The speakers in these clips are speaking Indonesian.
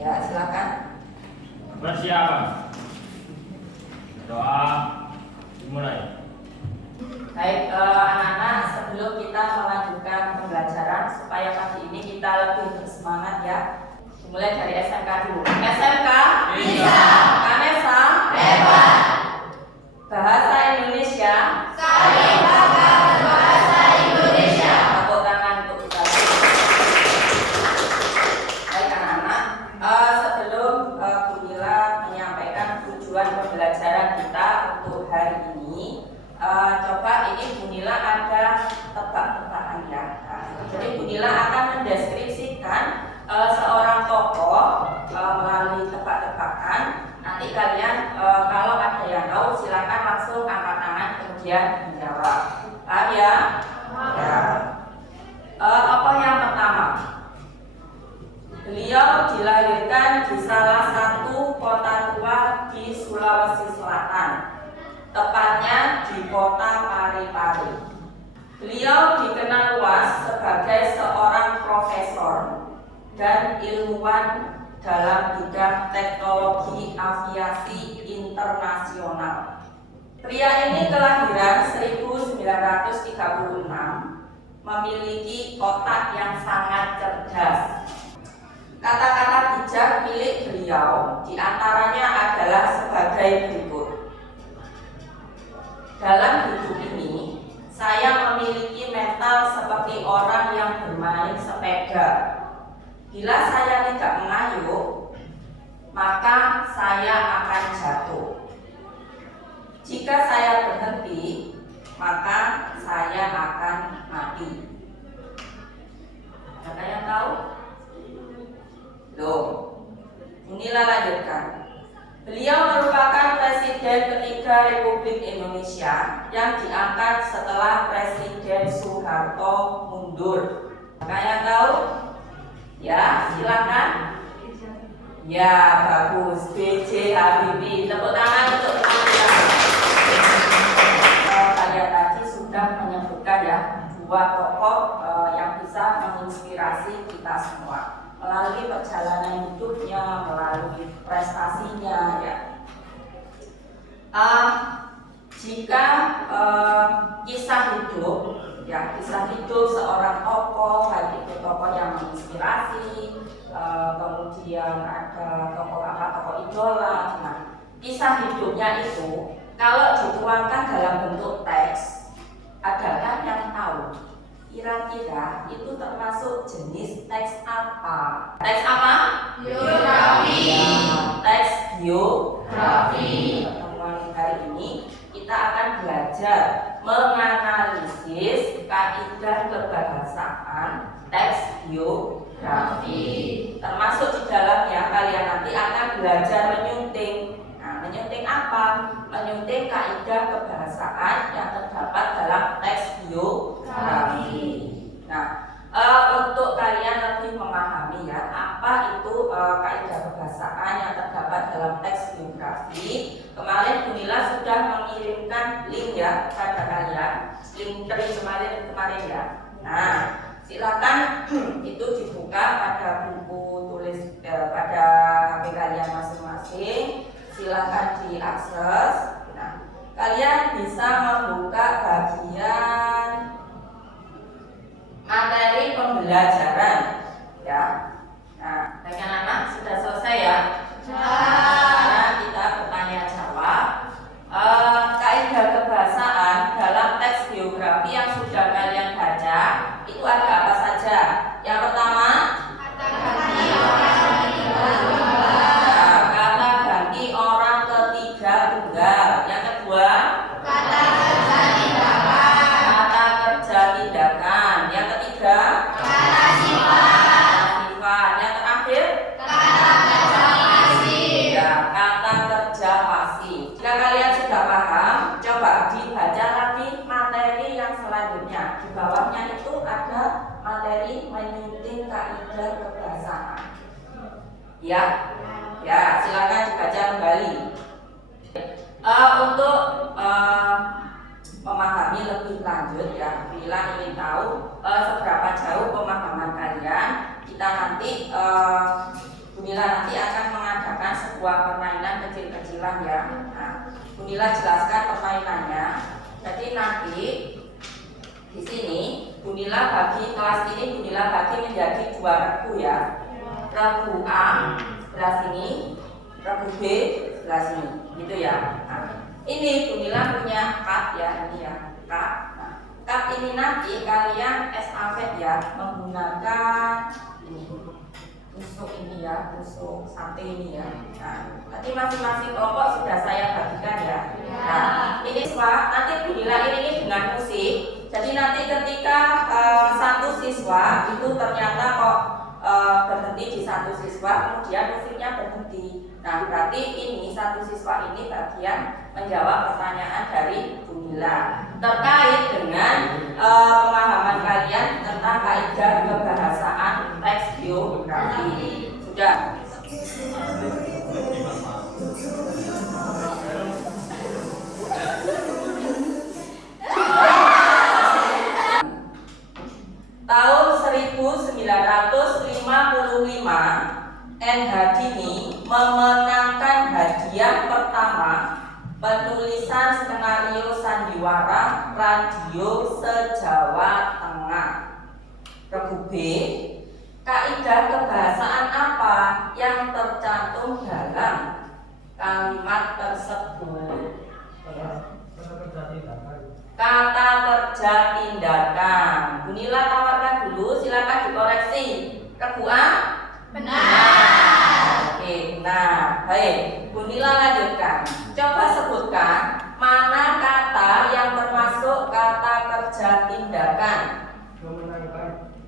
Ya, silakan. Persiapan. Doa dimulai. Baik, anak-anak, sebelum kita melanjutkan pembelajaran supaya pagi ini kita lebih bersemangat ya. Mulai dari SMK dulu. SMK Bisa. Kanesa Hebat. Bahasa Indonesia. Saya bangga berbahasa Indonesia. Tepuk tangan untuk kita. Baik anak-anak, sebelum Bu Mila menyampaikan tujuan pembelajaran kita untuk hari ini, coba ini Bu Nila ada tebak-tebakan ya. Jadi Bu Nila akan mendeskripsikan seorang tokoh melalui tebak-tebakan. Nanti kalian kalau ada yang tahu silakan langsung angkat tangan kemudian menjawab. Paham ya? Ya. Tokoh yang pertama, beliau dilahirkan di salah satu kota tua di Sulawesi Selatan, tepatnya di kota Parepare. Beliau dikenal luas sebagai seorang profesor dan ilmuwan dalam bidang teknologi aviasi internasional. Pria ini kelahiran 1936, memiliki otak yang sangat cerdas. Kata-kata bijak milik beliau diantaranya adalah sebagai berikut. Dalam hidup ini, saya memiliki mental seperti orang yang bermain sepeda. Bila saya tidak mengayuh, maka saya akan jatuh. Jika saya berhenti, maka saya akan mati. Ada yang tahu? Loh, inilah lanjutkan. Beliau merupakan Presiden ketiga Republik Indonesia yang diangkat setelah Presiden Soeharto mundur. Ada yang tahu? Ya, silakan. Ya, bagus. B.J. Habibie. Tepuk tangan untuk teman-teman. Saya tadi sudah menyebutkan ya dua tokoh yang bisa menginspirasi kita semua melalui perjalanan hidupnya, melalui prestasinya ya. Jika kisah hidup seorang tokoh, baik itu tokoh yang menginspirasi, kemudian ada tokoh idola. Nah, kisah hidupnya itu kalau dituangkan dalam bentuk teks, adakah yang tahu kira-kira itu termasuk jenis teks apa? Teks apa? Biografi. Ya, teks biografi. Pertemuan hari ini kita akan belajar menganalisis kaidah kebahasaan teks biografi. Termasuk di dalamnya kalian nanti akan belajar menyunting. Nah, menyunting apa? Menyunting kaidah kebahasaan yang terdapat dalam teks biografi. Nah, untuk kalian lebih memahami ya apa itu kaidah kebahasaan yang terdapat dalam teks biografi, kemarin Bu Nila sudah mengirimkan link ya pada kalian, link kemarin ya. Nah, silakan itu dibuka pada buku tulis pada HP kalian masing-masing. Silakan diakses. Nah, kalian bisa membuka bagian materi pembelajaran ya. Nah, anak-anak sudah selesai ya? Sekarang kita bertanya jawab. Kaidah kebahasaan dalam teks biografi yang sudah kalian baca itu ada apa saja? Yang pertama, kata ganti orang ketiga tunggal. Yang kedua, kata kerja tindakan. Yang ketiga, kata sifat. Yang terakhir, ya, kata kerja pasif. Jika kalian sudah paham, coba dibaca lagi materi yang selanjutnya. Di bawahnya itu ada materi menyunting kaidah kebahasaan. Ya, ya, silakan dibaca kembali. Untuk memahami lebih lanjut ya, bila ingin tahu seberapa jauh pemahaman kalian, kita nanti Bunila nanti akan mengadakan sebuah permainan kecil-kecilan ya. Nah, Bunila jelaskan permainannya. Jadi nanti di sini Bunila bagi kelas ini menjadi 2 regu ya. Regu A sebelah sini, regu B sebelah sini, gitu ya. Nah, ini Bunila punya cup ya, ini ya cup. Nah, cup ini nanti kalian estafet ya menggunakan ini tusuk ini ya, tusuk sate ini ya. Nah, nanti masing-masing kelompok sudah saya bagikan ya. Nah, ini nanti Bunila ini dengan musik. Jadi nanti ketika satu siswa itu ternyata kok berhenti di satu siswa, kemudian musiknya berhenti. Nah, berarti ini satu siswa ini bagian menjawab pertanyaan dari Bunila terkait dengan pemahaman kalian tentang kaidah kebahasaan teks biografi. Sudah. Tahun 1955, NH Dini memenangkan hadiah pertama penulisan skenario sandiwara radio se-Jawa Tengah. Regu B, kaidah kebahasaan apa yang tercantum dalam kalimat tersebut? Kata kerja tindakan. Bunila tawarkan dulu, silakan dikoreksi. Regu A? Benar. Oke, benar. Baik, Bunila lanjutkan. Coba sebutkan mana kata yang termasuk kata kerja tindakan.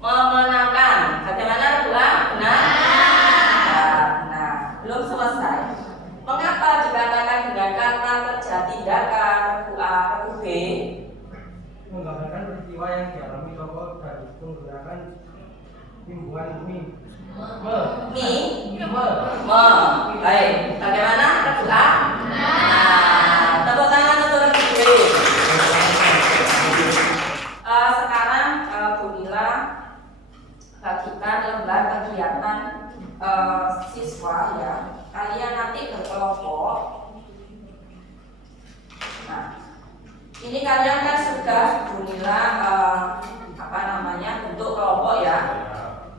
Memenangkan. Bagaimana regu A? Benar. Nah, belum selesai. Mengapa dikatakan dengan kata kerja tindakan? Regu A, regu B? Menggambarkan peristiwa yang dialami tokoh dan menggunakan timbuhan mi. Baik, bagaimana regu A? Nah, tepuk tangan untuk regu B. Sekarang Bunila bagikan lembar kegiatan siswa ya. Kalian nanti berkelompok. Nah, ini kalian kan sudah Bunila bentuk kelompok ya.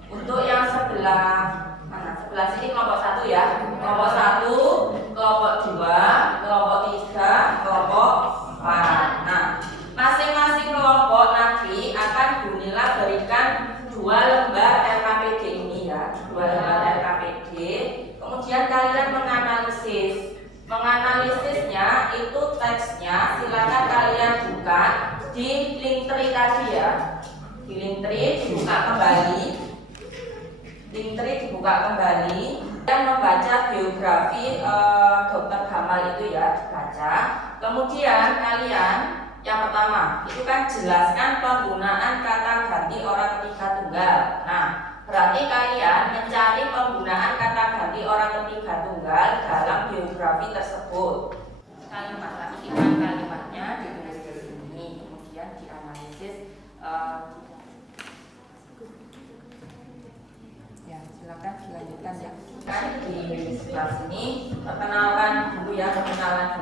Untuk yang sebelah mana? Sebelah sini kelompok 1 ya. Kelompok 1, kelompok 2, kelompok 3, kelompok 4. Nah, masing-masing kelompok nanti akan Bunila berikan 2 lembar LKPD ini ya. 2 lembar LKPD. Kemudian kalian menganalisis. Menganalisisnya itu teksnya silakan kalian buka di link tree tadi ya. Di link tree dibuka kembali. Link tree dibuka kembali. Dan membaca biografi Dr. Gamal itu ya, dibaca. Kemudian kalian yang pertama itu kan jelaskan penggunaan kata ganti orang ketiga tunggal. Nah, berarti kalian mencari penggunaan kata ganti orang ketiga tunggal dalam biografi tersebut. Kalimatnya ditulis di sini, kemudian dianalisis. Ya, silakan dilanjutkan ya. Kan di sebelah sini perkenalan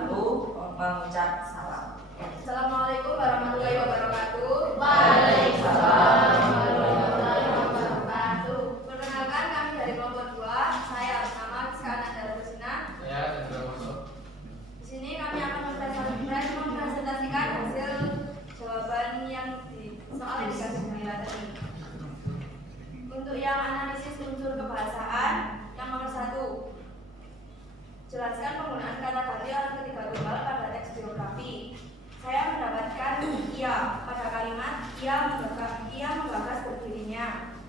dulu, mengucap salam. Assalamualaikum warahmatullahi wabarakatuh. Waalaikumsalam. Perkenalkan, kami dari kelompok 2. Saya atas nama Rizka Ananda Rusina. Saya juga masuk. Di sini kami akan mempresentasikan hasil jawaban yang di soal yang dikasih Bunila tadi. Untuk yang analisis unsur kebahasaan, yang nomor 1, jelaskan penggunaan kata ganti orang ketiga tunggal pada teks biografi. Saya mendapatkan ia pada kalimat ia menggagas berdirinya.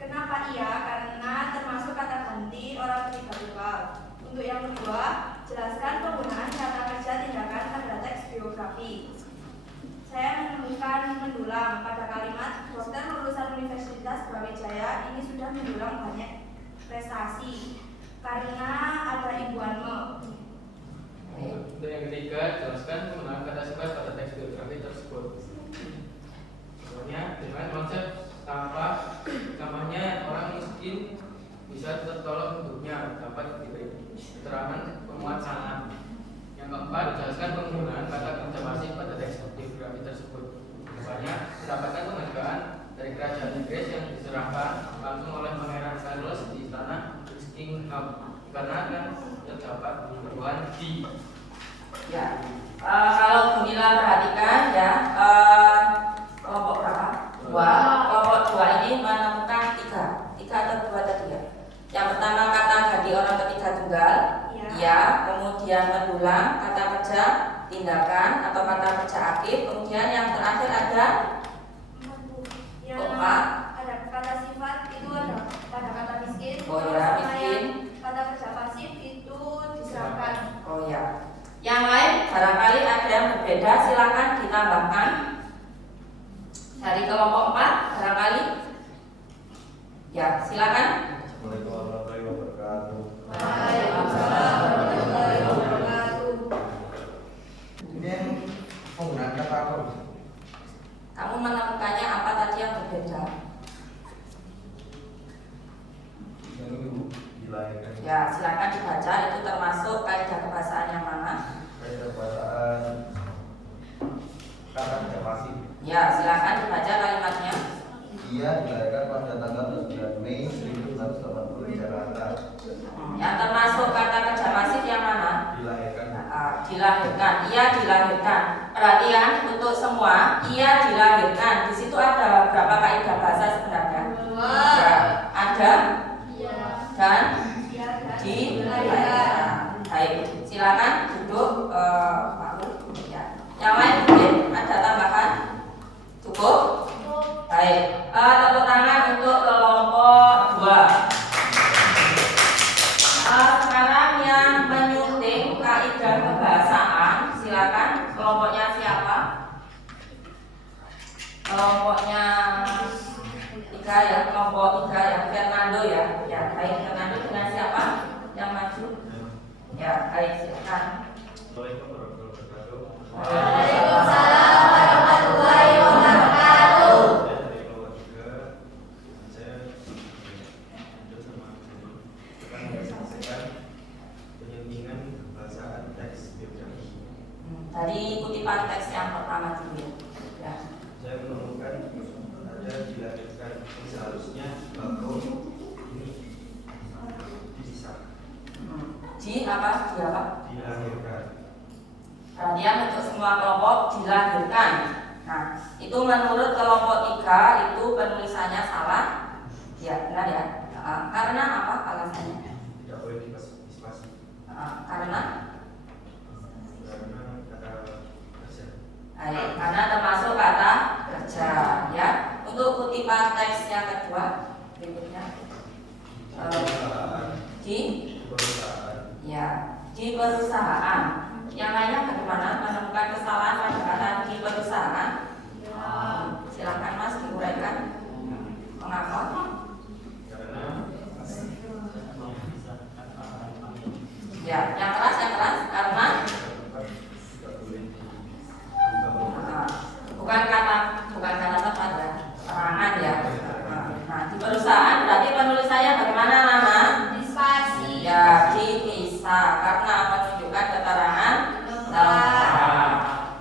Kenapa ia? Karena termasuk kata ganti orang ketiga tunggal. Untuk yang kedua, jelaskan penggunaan kata kerja tindakan pada teks biografi. Saya menemukan mendulang pada kalimat dokter lulusan Universitas Brawijaya ini sudah mendulang banyak prestasi karena ada Ibu Anme. Untuk yang ketiga, jelaskan penggunaan kata sifat pada teks biografi tersebut. Contohnya dengan konsep sampahnya orang miskin bisa tertolak bentuknya, dapat diberi keterangan pemuat sangat. Yang keempat, jelaskan penggunaan kata kerja pasif pada teks biografi tersebut. Misalnya, mendapatkan penghargaan dari kerajaan Inggris yang diserahkan langsung oleh Pangeran Charles di istana Buckingham karena kan terdapat perubahan di. Ya, kalau Gumila perhatikan ya, kelompok berapa? Dua. Kelompok dua ini menemukan tiga atau dua tadi ya. Yang pertama kata ganti orang ketiga tunggal, ya. Kemudian mendulang, kata kerja tindakan atau kata kerja aktif. Kemudian yang terakhir ada yang keempat. ada kata sifat itu ada pada kata miskin. Oh ya, Sama miskin. yang kata kerja pasif itu diserahkan. Oh ya. Yang lain barangkali ada yang berbeda, silakan ditambahkan dari kelompok 4 barangkali. Ya, silakan. Assalamualaikum warahmatullahi wabarakatuh. Waalaikumsalam warahmatullahi wabarakatuh. Ini yang penggunaan kata apa? Kamu menemukannya apa tadi yang berbeda? Yang itu dilahirkan. Ya, silakan dibaca. Itu termasuk kaidah kebahasaan yang mana? Kaidah bahasaan kata kerja pasif. Ya, silakan dibaca kalimatnya. Ia dilahirkan pada tanggal 9 Mei 1980 di Jakarta. Yang termasuk kata kerja pasif yang mana? Dilahirkan. Dilahirkan. Ia dilahirkan. Perhatian untuk semua. Ia dilahirkan. Di situ ada berapa kaidah bahasa sebenarnya? Ya, ada dan dilahirkan. Baik, silakan duduk Pak Lu. Ya. Yang lain mungkin ada tambahan? Cukup? Baik, tepuk tangan untuk kelompok 2. Sekarang yang menyunting kaidah kebahasaan, silakan. Kelompoknya siapa? Kelompoknya 3 ya, kelompok 3 ya, Fernando ya. Ya, baik, Fernando dengan siapa? Yang maju? Ya, baik, silakan. Assalamualaikum warahmatullahi wabarakatuh. Waalaikumsalam warahmatullahi wabarakatuh. Saya dari kelompok 3. Saya sama akan menyelesaikan penyuntingan kebahasaan teks biografi. Tadi kutipan teks yang pertama dulu. Ya. Saya menemukan ada dilahirkan seharusnya bakau ini bisa Di apa? Di apa? dilahirkan. Perhatian untuk semua kelompok dilahirkan. Nah, itu menurut kelompok 3 itu penulisannya salah. Ya, benar ya. Karena apa alasannya? Tidak boleh dispasi Karena kata kerja. karena termasuk kata kerja ya. Untuk kutipan teks yang kedua berikutnya di ya di perusahaan. Yang lainnya bagaimana menemukan kesalahan pada kata di perusahaan? Silakan Mas diuraikan. Mengapa? Karena Ya, yang keras karena bukan kata tepat ya, keterangan ya. Nah, di perusahaan berarti penulisannya bagaimana Nana? Dispasi. Ya, dipisah karena menunjukkan keterangan lengkap.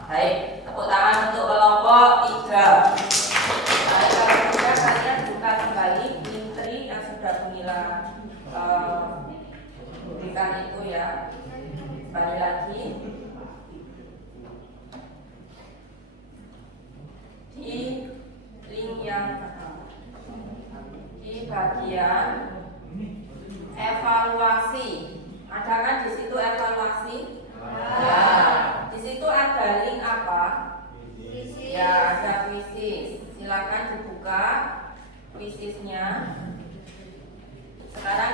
Baik, tepuk tangan untuk kelompok 3. Baik, kalau sudah kalian buka kembali intri yang sudah Gumila berikan itu ya. Kembali lagi di link yang di bagian evaluasi. Ada kan di situ evaluasi? Ya. Di situ ada link apa? Ya, ada kuisis. Silakan dibuka kuisisnya. Sekarang